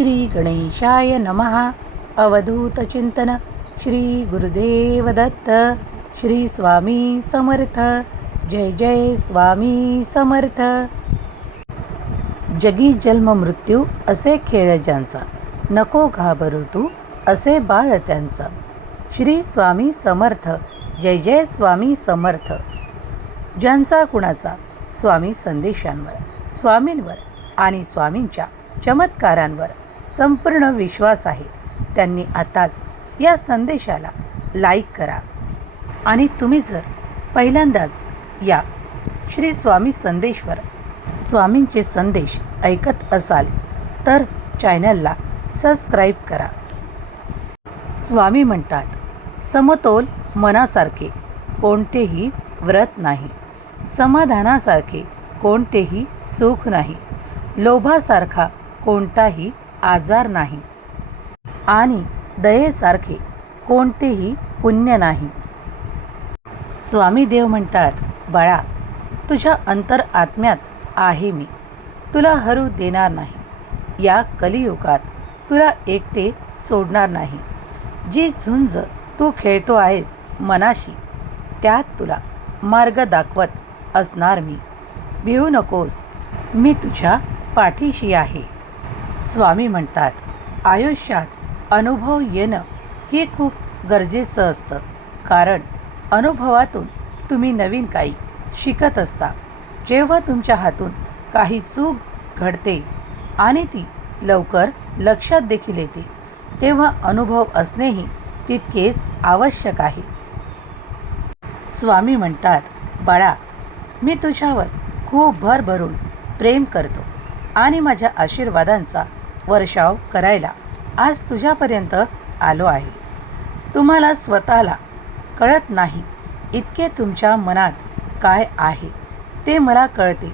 श्री गणेशाय नमः। अवधूत चिंतन श्री गुरुदेव दत्त श्री स्वामी समर्थ। जय जय स्वामी समर्थ। जगी जन्म मृत्यू असे खेळ ज्यांचा नको घाबरू तू असे बाळ त्यांचा। श्री स्वामी समर्थ जय जय स्वामी समर्थ। ज्यांचा कुणाचा स्वामी संदेशांवर स्वामींवर आणि स्वामींच्या चमत्कारांवर। संपूर्ण विश्वास आहे. त्यांनी आताच या संदेशाला लाईक करा. आणि तुम्ही जर पहिल्यांदाच या श्री स्वामी संदेशवर स्वामींचे संदेश ऐकत असाल तर चॅनलला सबस्क्राईब करा. स्वामी म्हणतात समतोल मनासारखे कोणतेही व्रत नाही. समाधानासारखे कोणतेही सुख नाही. लोभासारखा कोणताही आजार नाही. आणि दयेसारखे कोणतेही पुण्य नाही. स्वामी देव म्हणतात बाळा तुझ्या अंतर आत्म्यात आहे मी. तुला हरू देणार नाही. या कलियुगात तुला एकटे सोडणार नाही. जी झुंज तू खेळतो आहेस मनाशी त्यात तुला मार्ग दाखवत असणार मी. भिवू नकोस. मी तुझ्या पाठीशी आहे. स्वामी म्हणतात आयुष्यात अनुभव येणं हे खूप गरजेचं असतं. कारण अनुभवातून तुम्ही नवीन काही शिकत असता. जेव्हा तुमच्या हातून काही चूक घडते आणि ती लवकर लक्षात देखील येते तेव्हा अनुभव असणेही तितकेच आवश्यक आहे. स्वामी म्हणतात बाळा मी तुझ्यावर खूप भर भरून प्रेम करतो. आणि माझ्या आशीर्वादांचा वर्षाव करायला आज तुझ्यापर्यंत आलो आहे. तुम्हाला स्वतःला कळत नाही इतके तुमच्या मनात काय आहे ते मला कळते.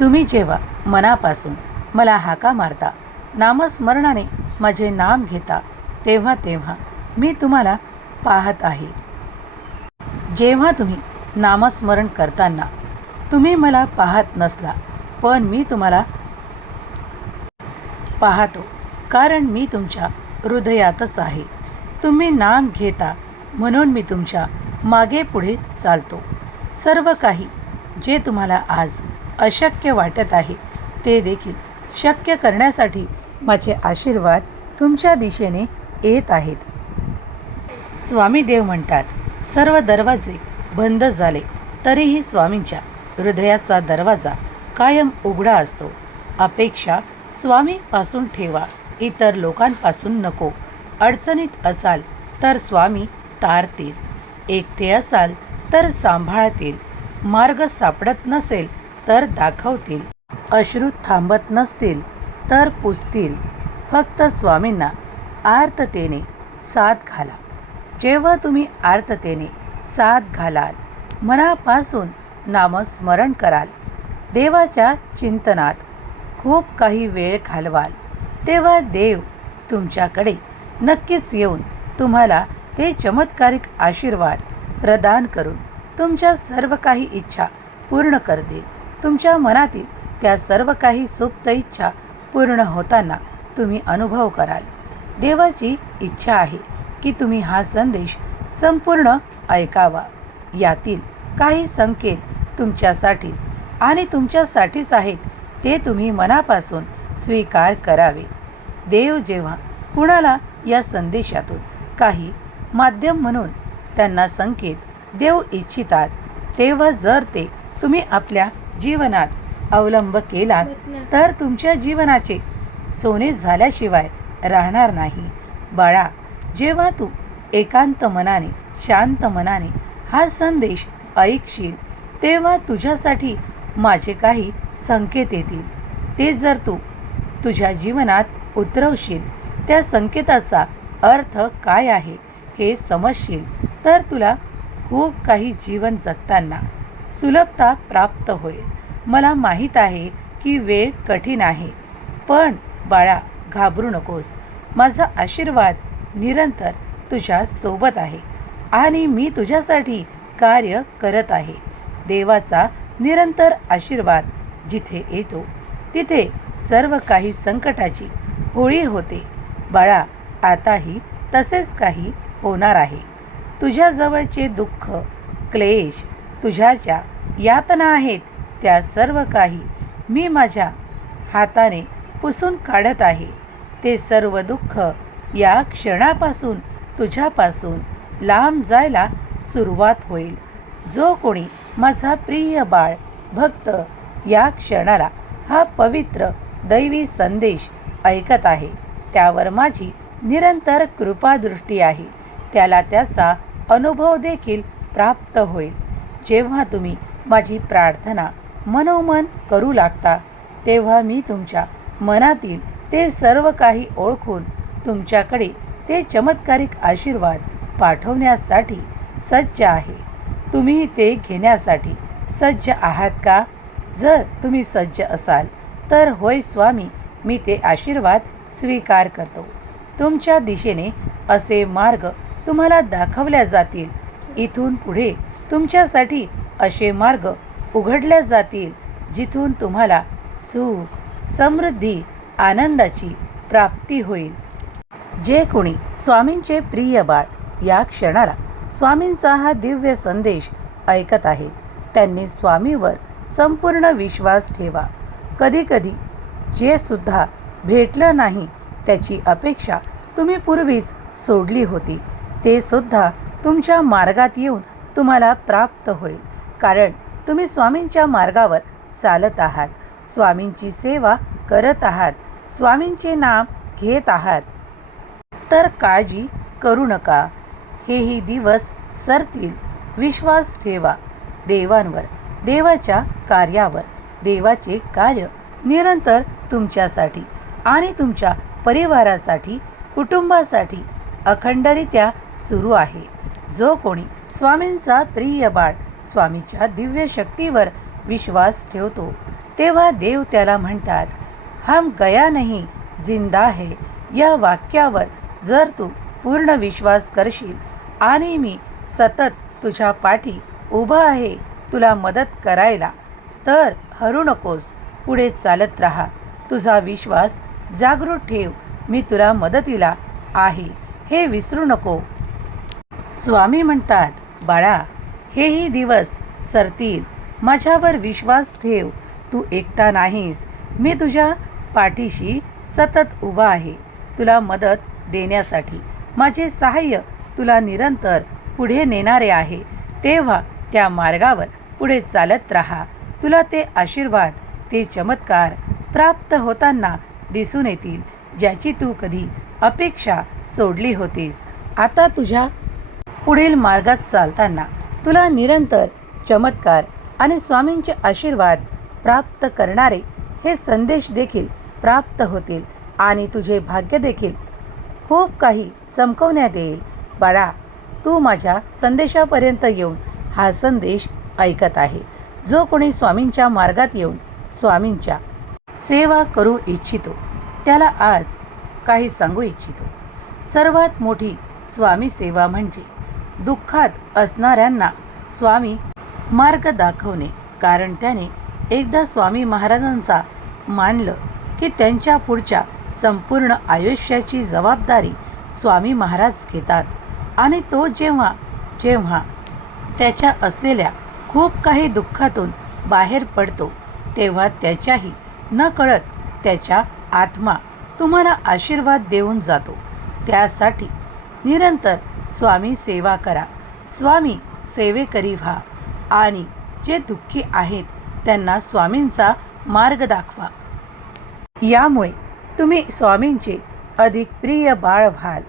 तुम्ही जेव्हा मनापासून मला हाका मारता नामस्मरणाने माझे नाम घेता तेव्हा तेव्हा मी तुम्हाला पाहत आहे. जेव्हा तुम्ही नामस्मरण करताना तुम्ही मला पाहत नसला पण मी तुम्हाला पाहतो. कारण मी तुमच्या हृदयातच आहे. तुम्ही नाम घेता म्हणून मी तुमच्या मागे पुढे चालतो. सर्व काही जे तुम्हाला आज अशक्य वाटत आहे ते देखील शक्य करण्यासाठी माझे आशीर्वाद तुमच्या दिशेने येत आहेत. स्वामी देव म्हणतात सर्व दरवाजे बंद झाले तरीही स्वामींच्या हृदयाचा दरवाजा कायम उघडा असतो. अपेक्षा स्वामीपासून ठेवा इतर लोकांपासून नको. अडचणीत असाल तर स्वामी तारतील. एकटे असाल तर सांभाळतील. मार्ग सापडत नसेल तर दाखवतील. अश्रू थांबत नसतील तर पुसतील. फक्त स्वामींना आर्ततेने साथ घाला. जेव्हा तुम्ही आर्ततेने साथ घालाल मनापासून नामस्मरण कराल. देवाच्या चिंतनात खूप काही वेळ घालवाल. तेव्हा देव तुमच्याकडे नक्कीच येऊन तुम्हाला ते चमत्कारिक आशीर्वाद प्रदान करून तुमच्या सर्व काही इच्छा पूर्ण करतील. तुमच्या मनातील त्या सर्व काही सुप्त इच्छा पूर्ण होताना तुम्ही अनुभव कराल. देवाची इच्छा आहे की तुम्ही हा संदेश संपूर्ण ऐकावा. यातील काही संकेत तुमच्यासाठीच आणि तुमच्यासाठीच आहेत ते तुम्ही मनापासून स्वीकार करावे. देव जेव्हा कुणाला या संदेशातून काही माध्यम म्हणून त्यांना संकेत देऊ इच्छितात तेव्हा जर ते तुम्ही आपल्या जीवनात अवलंब केलात तर तुमच्या जीवनाचे सोने झाल्याशिवाय राहणार नाही. बाळा जेव्हा तू एकांत मनाने शांत मनाने हा संदेश ऐकशील तेव्हा तुझ्यासाठी माझे काही संकेत येतील. ते जर तू तुझ्या जीवनात उतरवशील त्या संकेताचा अर्थ काय आहे हे समजशील तर तुला खूप काही जीवन जगताना सुलभता प्राप्त होईल. मला माहीत आहे की वेळ कठीण आहे पण बाळा घाबरू नकोस. माझा आशीर्वाद निरंतर तुझ्या सोबत आहे आणि मी तुझ्यासाठी कार्य करत आहे. देवाचा निरंतर आशीर्वाद जिथे येतो तिथे सर्व काही संकटाची होळी होते. बाळा आताही तसेच काही होणार आहे. तुझ्याजवळचे दुःख क्लेश तुझ्या ज्या यातना आहेत. त्या सर्व काही मी माझ्या हाताने पुसून काढत आहे. ते सर्व दुःख या क्षणापासून तुझ्यापासून लांब जायला सुरुवात होईल. जो कोणी माझा प्रिय बाळ भक्त या क्षणाला हा पवित्र दैवी संदेश ऐकत आहे. त्यावर माझी निरंतर कृपादृष्टी आहे. त्याला त्याचा अनुभव देखील प्राप्त होईल. जेव्हा तुम्ही माझी प्रार्थना मनोमन करू लागता तेव्हा मी तुमच्या मनातील ते सर्व काही ओळखून तुमच्याकडे ते चमत्कारिक आशीर्वाद पाठवण्यासाठी सज्ज आहे. तुम्ही ते घेण्यासाठी सज्ज आहात का? जर तुम्ही सज्ज असाल तर होय स्वामी मी ते आशीर्वाद स्वीकार करतो. तुमच्या दिशेने असे मार्ग तुम्हाला दाखवल्या जातील. इथून पुढे तुमच्यासाठी असे मार्ग उघडल्या जातील जिथून तुम्हाला सुख समृद्धी आनंदाची प्राप्ती होईल. जे कोणी स्वामींचे प्रिय बाळ या क्षणाला स्वामींचा हा दिव्य संदेश ऐकत आहेत. त्यांनी स्वामीवर संपूर्ण विश्वास ठेवा. कधीकधी जे सुद्धा भेटलं नाही त्याची अपेक्षा तुम्ही पूर्वीच सोडली होती. ते सुद्धा तुमच्या मार्गात येऊन तुम्हाला प्राप्त होईल. कारण तुम्ही स्वामींच्या मार्गावर चालत आहात. स्वामींची सेवा करत आहात. स्वामींचे नाम घेत आहात. तर काळजी करू नका. हेही दिवस सरतील. विश्वास ठेवा देवांवर देवाच्या कार्यावर. देवाचे कार्य निरंतर तुमच्यासाठी आणि तुमच्या परिवारासाठी कुटुंबासाठी अखंडरित्या सुरू आहे. जो कोणी स्वामींचा प्रिय बाळ स्वामीच्या दिव्य शक्तीवर विश्वास ठेवतो तेव्हा देव त्याला म्हणतात हम गया नाही जिंदा है. या वाक्यावर जर तू पूर्ण विश्वास करशील आणि मी सतत तुझ्या पाठी उभा आहे तुला मदत करायला. तर हरू नकोस पुढे चालत राहा. तुझा विश्वास जागृत ठेव मी तुला मदतीला आहे. हे विसरू नको. स्वामी म्हणतात बाळा हेही दिवस सरतील. माझ्यावर विश्वास ठेव. तू एकटा नाहीस. मी तुझ्या पाठीशी सतत उभा आहे. तुला मदत देण्यासाठी माझे सहाय्य तुला निरंतर पुढे नेणारे आहे. तेव्हा त्या मार्गावर पुढे चालत राहा. तुला ते आशीर्वाद ते चमत्कार प्राप्त होताना दिसून येतील ज्याची तू कधी अपेक्षा सोडली होतीस. आता तुझ्या पुढील मार्गात चालताना तुला निरंतर चमत्कार आणि स्वामींचे आशीर्वाद प्राप्त करणारे हे संदेश देखील प्राप्त होतील आणि तुझे भाग्य देखील खूप काही चमकवण्यात येईल बाळा तू माझ्या संदेशापर्यंत येऊन हा संदेश ऐकत आहे. जो कोणी स्वामींच्या मार्गात येऊन स्वामींच्या सेवा करू इच्छितो त्याला आज काही सांगू इच्छितो. सर्वात मोठी स्वामी सेवा म्हणजे दुःखात असणाऱ्यांना स्वामी मार्ग दाखवणे. कारण त्याने एकदा स्वामी महाराजांचा मानलं की त्यांच्या पुढच्या संपूर्ण आयुष्याची जबाबदारी स्वामी महाराज घेतात. आणि तो जेव्हा जेव्हा त्याच्या असलेल्या खूप काही दुःखातून बाहेर पडतो तेव्हा त्याच्याही न कळत त्याच्या आत्मा तुम्हाला आशीर्वाद देऊन जातो. त्यासाठी निरंतर स्वामी सेवा करा. स्वामी सेवेकरी व्हा आणि जे दुःखी आहेत त्यांना स्वामींचा मार्ग दाखवा. यामुळे तुम्ही स्वामींचे अधिक प्रिय बाळ व्हाल.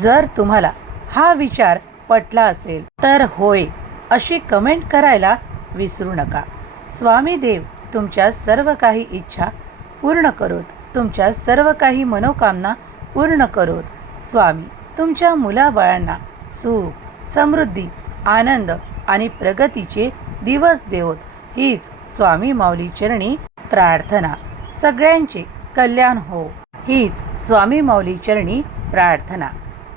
जर तुम्हाला हा विचार पटला असेल तर होय अशी कमेंट करायला विसरू नका. स्वामी देव तुमच्या सर्व काही इच्छा पूर्ण करोत. तुमच्या सर्व काही मनोकामना पूर्ण करोत. स्वामी तुमच्या मुलाबाळांना सुख समृद्धी आनंद आणि प्रगतीचे दिवस देवत. हीच स्वामी माऊली चरणी प्रार्थना. सगळ्यांचे कल्याण हो. हीच स्वामी माऊली चरणी प्रार्थना.